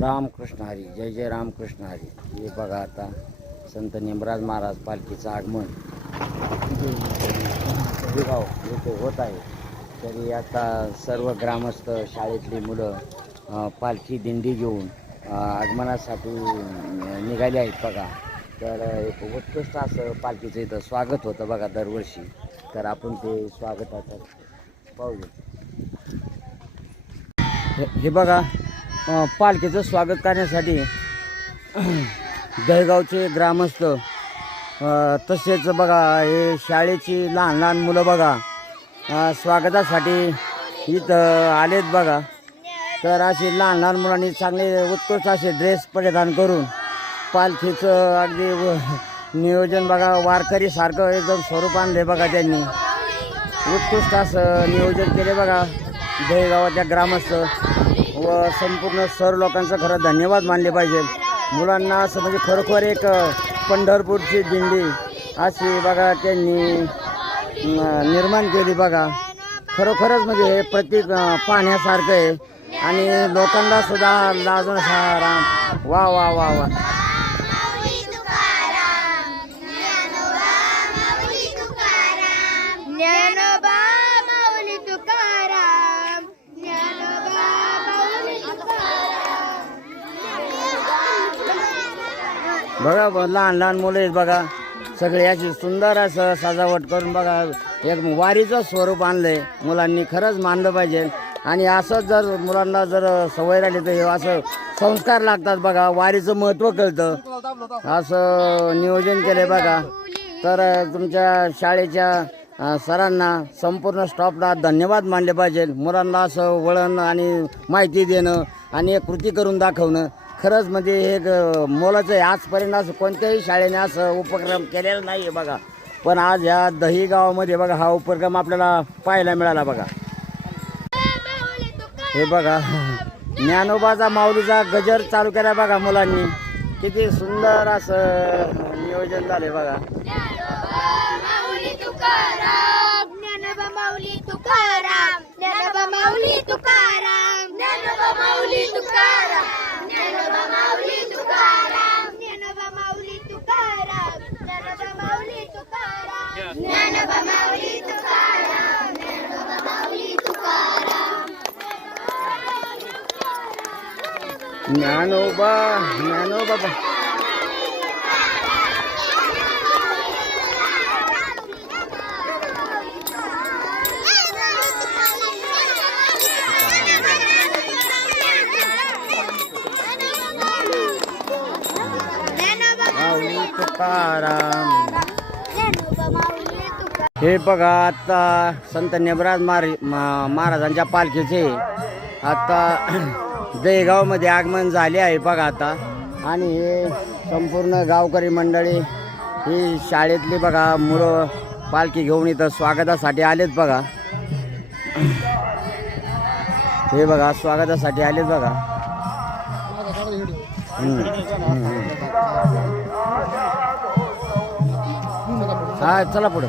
रामकृष्ण हरी जय जय रामकृष्ण हरी. हे बघा आता संत नेमराज महाराज पालखीचं आगमन. गाव येथे होत आहे. तरी आता सर्व ग्रामस्थ शाळेतली मुलं पालखी दिंडी घेऊन आगमनासाठी निघाले आहेत बघा. तर एक उत्कृष्ट असं पालखीचं इथं स्वागत होतं बघा दरवर्षी. तर आपण ते स्वागताचं पाहूया. हे हे बघा पालखीचं स्वागत करण्यासाठी दहेगावचे ग्रामस्थ तसेच बघा हे शाळेची लहान लहान मुलं बघा स्वागतासाठी इथं आलेत बघा. तर असे लहान लहान मुलांनी चांगले उत्कृष्ट असे ड्रेस परिधान करून पालखीचं अगदी नियोजन बघा वारकरी सारखं एकदम स्वरूप आणले बघा त्यांनी. उत्कृष्ट असं नियोजन केले बघा दहेगावाच्या ग्रामस्थ. व संपूर्ण सर्व लोकांचं खरं धन्यवाद मानले पाहिजे. मुलांना असं म्हणजे खरोखर एक पंढरपूरची दिंडी अशी बघा त्यांनी निर्माण केली बघा. खरोखरच म्हणजे हे प्रतीक पाहण्यासारखं आहे. आणि लोकांना सुद्धा लाजून सारा वा वा वा वा ज्ञानोबा माऊली तुकाराम ज्ञानोबा माऊली तुकाराम बघा लहान लहान मुलं आहेत बघा. सगळे याची सुंदर असं सजावट करून बघा एक वारीचं स्वरूप आणलंय. मुलांनी खरंच मानलं पाहिजे. आणि असंच जर मुलांना जर सवय राहिली तर असं संस्कार लागतात बघा. वारीचं महत्त्व कळतं. असं नियोजन केलंय बघा. तर तुमच्या शाळेच्या सरांना संपूर्ण स्टॉपला धन्यवाद मानले पाहिजे. मुलांना असं वळण आणि माहिती देणं आणि एक कृती करून दाखवणं. खरंच म्हणजे हे एक मोलाचं आहे आजपर्यंत असं कोणत्याही शाळेने असं उपक्रम केलेला नाही आहे बघा. पण आज ह्या दही गावामध्ये बघा हा उपक्रम आपल्याला पाहायला मिळाला बघा. हे बघा ज्ञानोबाचा माऊलीचा गजर चालू केला बघा मुलांनी. किती सुंदर असं नियोजन झाले बघा. माऊली तुकाराम ज्ञानोबा माऊली तुकाराम ज्ञानोबा माऊली तुकाराम ज्ञानोबा माऊली तुकाराम ज्ञानोबा माऊली तुकाराम ज्ञानोबा माऊली तुकाराम ज्ञानोबा माऊली तुकाराम ज्ञानोबा माऊली तुकाराम ज्ञानोबा माऊली तुकाराम ज्ञानोबा ज्ञानोबा बा- हे बघा आता संत नेबराज मार महाराजांच्या पालखीचे. आता दहेगावमध्ये आगमन झाले आहे बघा आता. आणि हे संपूर्ण गावकरी मंडळी ही शाळेतली बघा मुलं पालखी घेऊन इथं स्वागतासाठी आलेत बघा. हे बघा स्वागतासाठी आलेत बघा. हा चला पुढं.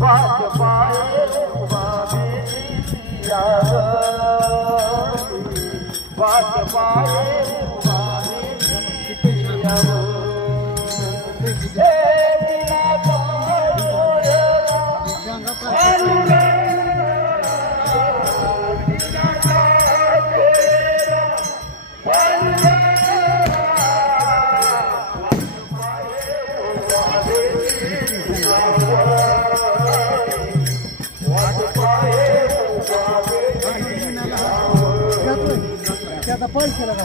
बपे त्याचा पाठ केला का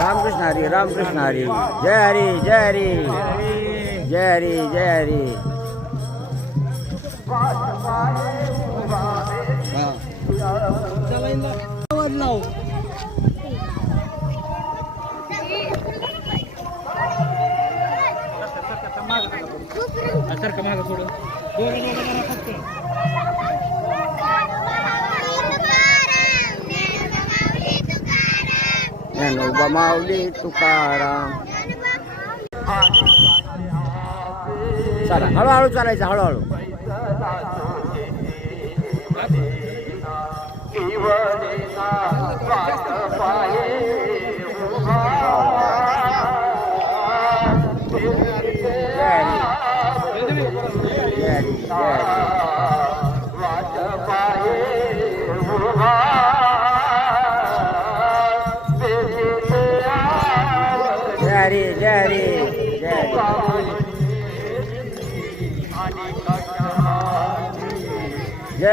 रामकृष्ण हरी रामकृष्ण हरी। जय हरी जय हरी। जय हरी जय हरी। सर का मागं थोडं दोन फक्त ज्ञानोबा माऊली तुकाराम. चला हळूहळू चालायचं हळूहळू.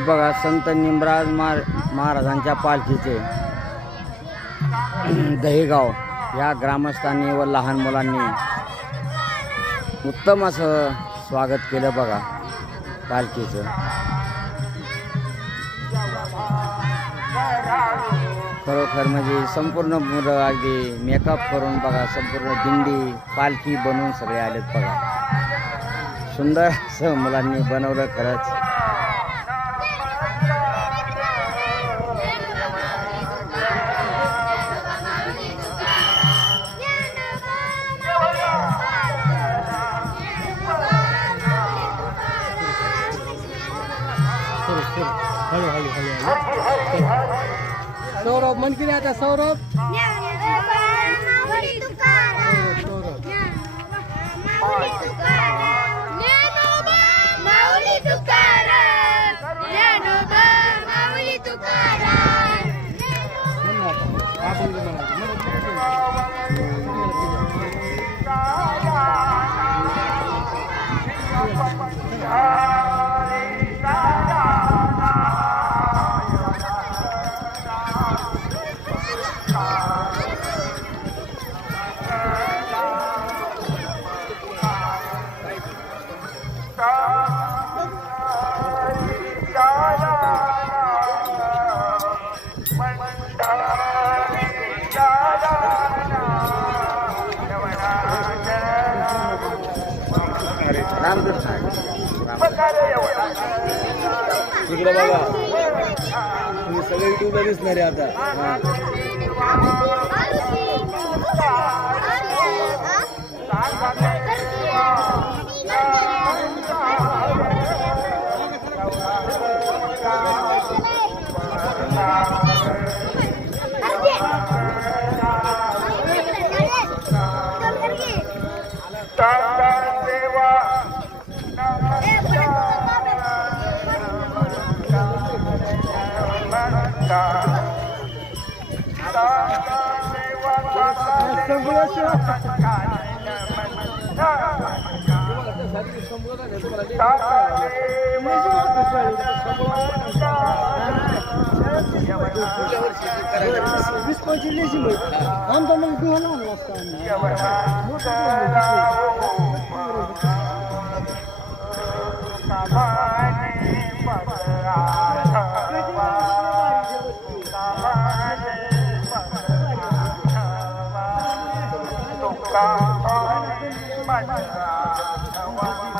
हे बघा संत निमराज महा महाराजांच्या पालखीचे. दहेगाव या ग्रामस्थांनी व लहान मुलांनी उत्तम असं स्वागत केलं बघा पालखीचं. खरोखर म्हणजे संपूर्ण मुलं अगदी मेकअप करून बघा संपूर्ण दिंडी पालखी बनवून सगळे आलेत बघा. सुंदर असं मुलांनी बनवलं खरंच. सौरभ मन की आता सौरभ तिकडे बघा. तुम्ही सगळे युट्यूबला दिसणार आहे आता. वीस आमचा मग दुहाला म्हणला असता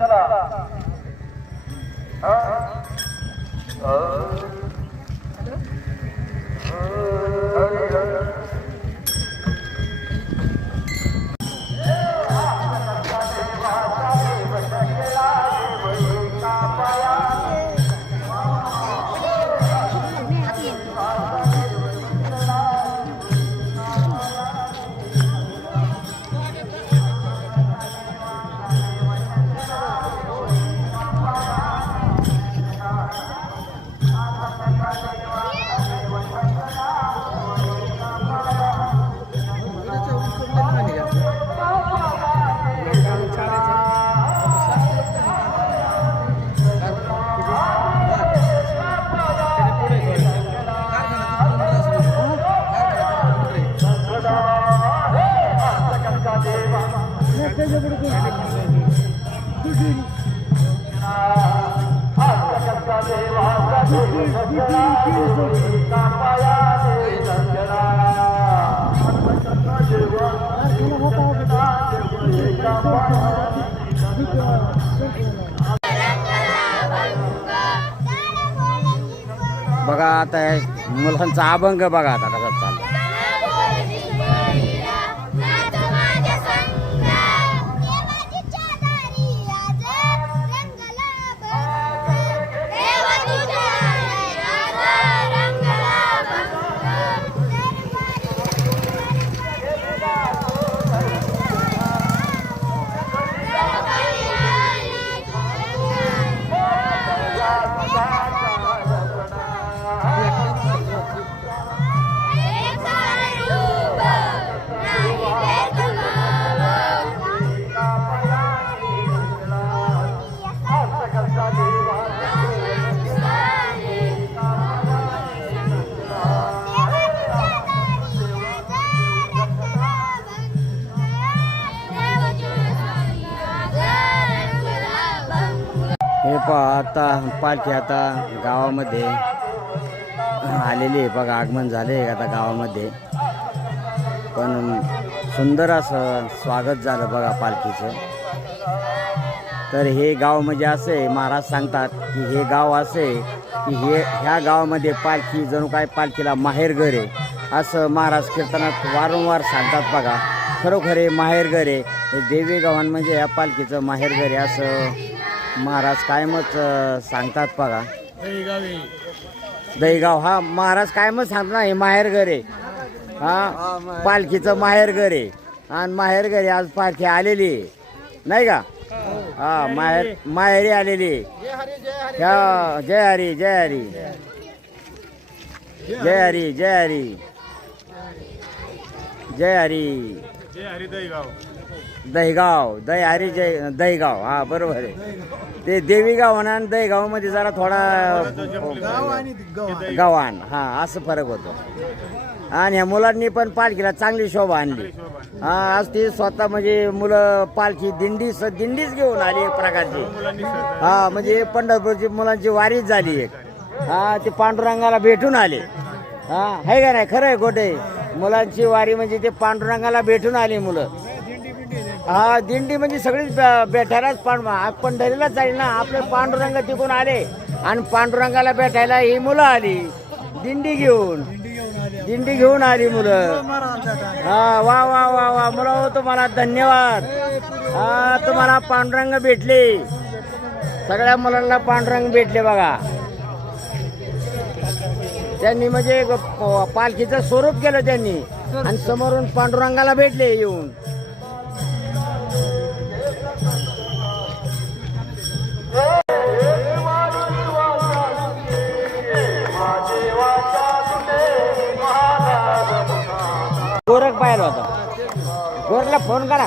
म्हणजे चला बघा आता मुलांचा अभंग बघा आता कसा आत्ता आता पालखी आता गावामध्ये आलेली आहे. बघा आगमन झाले आहे आता गावामध्ये. पण सुंदर असं स्वागत झालं बघा पालखीचं. तर हे गाव म्हणजे असं आहे महाराज सांगतात की हे गाव असं आहे की हे ह्या गावामध्ये पालखी जणू काय पालखीला माहेरघर आहे असं महाराज कीर्तनात वारंवार सांगतात बघा. खरोखर हे माहेरघर आहे. हे देवी गावान म्हणजे या पालखीचं माहेरघर आहे असं महाराज कायमच अं, सांगतात बघा. दहीगाव हा महाराज कायमच सांगतात ना हे माहेरघर आहे हा पालखीचं माहेरघर आहे आणि माहेरघरी आज पालखी आलेली आहे. नाही का? हा माहेर माहेरी आलेली आहे. ह्या जय हरी जय हरी. जय हरी जय हरी. जय हरी. दहीगाव दही हरी जय दहीगाव. हा बरोबर आहे. ते देवीगाव म्हणा आणि दहीगावमध्ये जरा थोडा गव्हाण. हा असं फरक होतो. आणि ह्या मुलांनी पण पालखीला चांगली शोभा आणली. हा आज ती स्वतः म्हणजे मुलं पालखी दिंडी स दिंडीच घेऊन आली एक प्रकारची. हा म्हणजे पंढरपूरची मुलांची वारीच झाली एक. हा ते पांडुरंगाला भेटून आले. हा आहे का नाही? खरं आहे गोटे मुलांची वारी म्हणजे ते पांडुरंगाला भेटून आली मुलं. हा दिंडी म्हणजे सगळीच बे- भेटायलाच पांडू पंढरीलाच जाईल ना. आपले पांडुरंग तिकून आले. आणि पांडुरंगाला भेटायला ही मुलं आली. दिंडी घेऊन. दिंडी घेऊन आली मुलं. हा वा वा वा वा. मुलं हो तुम्हाला धन्यवाद. हा तुम्हाला पांडुरंग भेटले. सगळ्या मुलांना पांडुरंग भेटले बघा. त्यांनी म्हणजे एक पालखीचं स्वरूप केलं त्यांनी. आणि समोरून पांडुरंगाला भेटले येऊन. गोरख पाहिलं होतं. गोरखला फोन करा.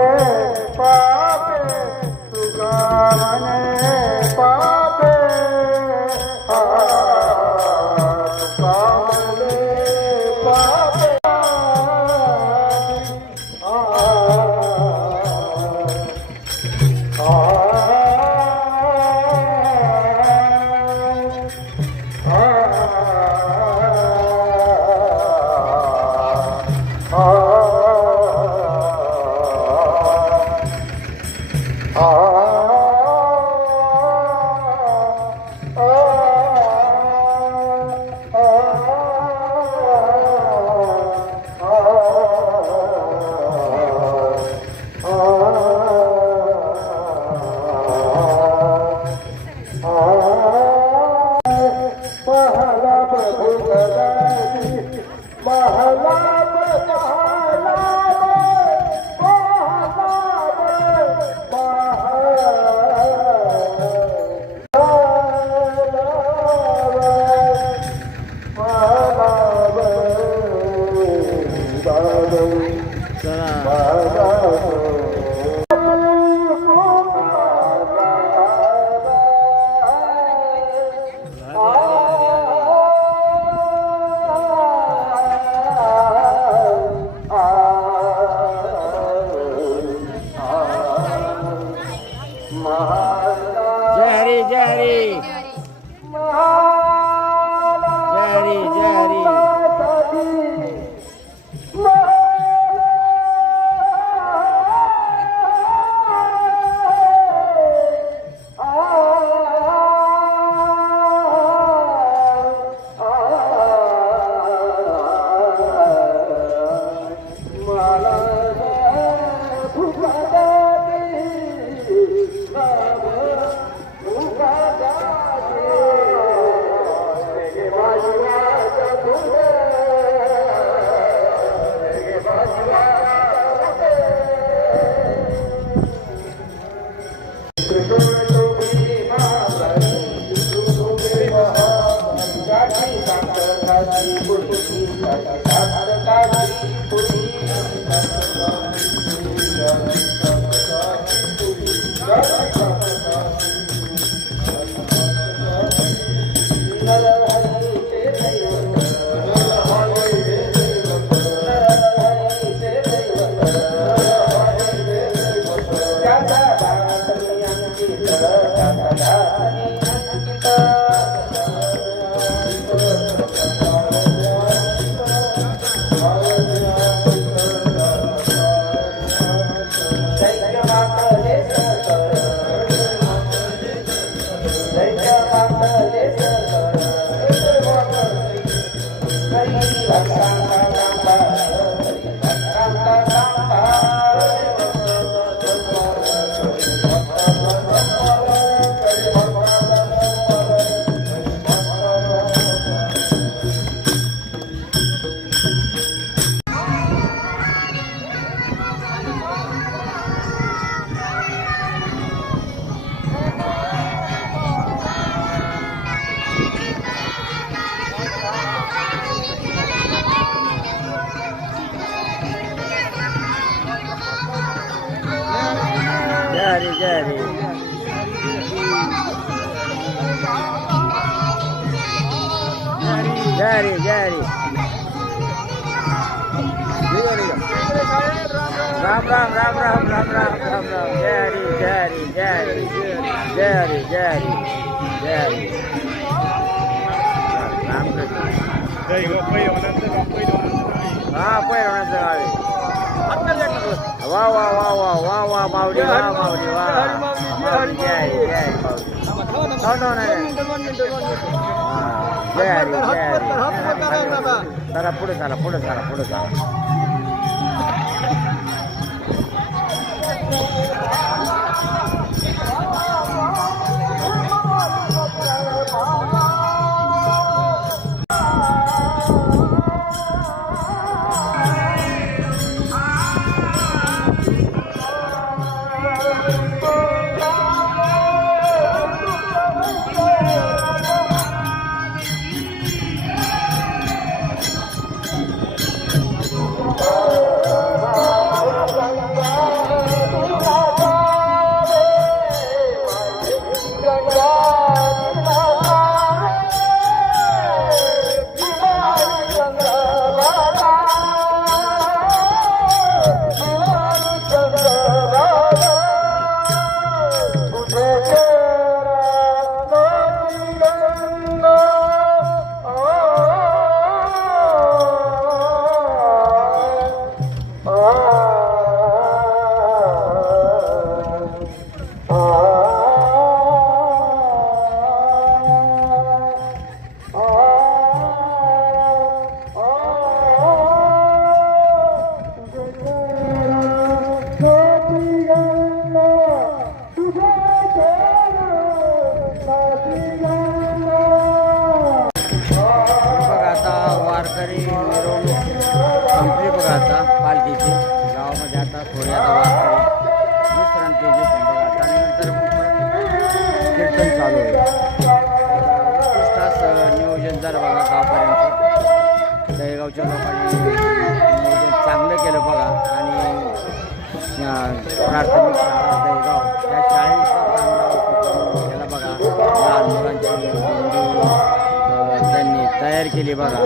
चला हरी जय हरी जय हरी जय हरी राम राम राम राम राम राम राम राम जय हरी जय हरी जय हरी जय हरी जय हरी जय हरी राम कृष्ण हा पैरवण्याचं गाव आहे वा वा वा वा वा वा माऊली वा माऊली वा. माऊली जय जय माऊली. हो no, नाही जय हरी जय हरी. चला पुढे चला पुढे चला पुढे चला. दिली बघा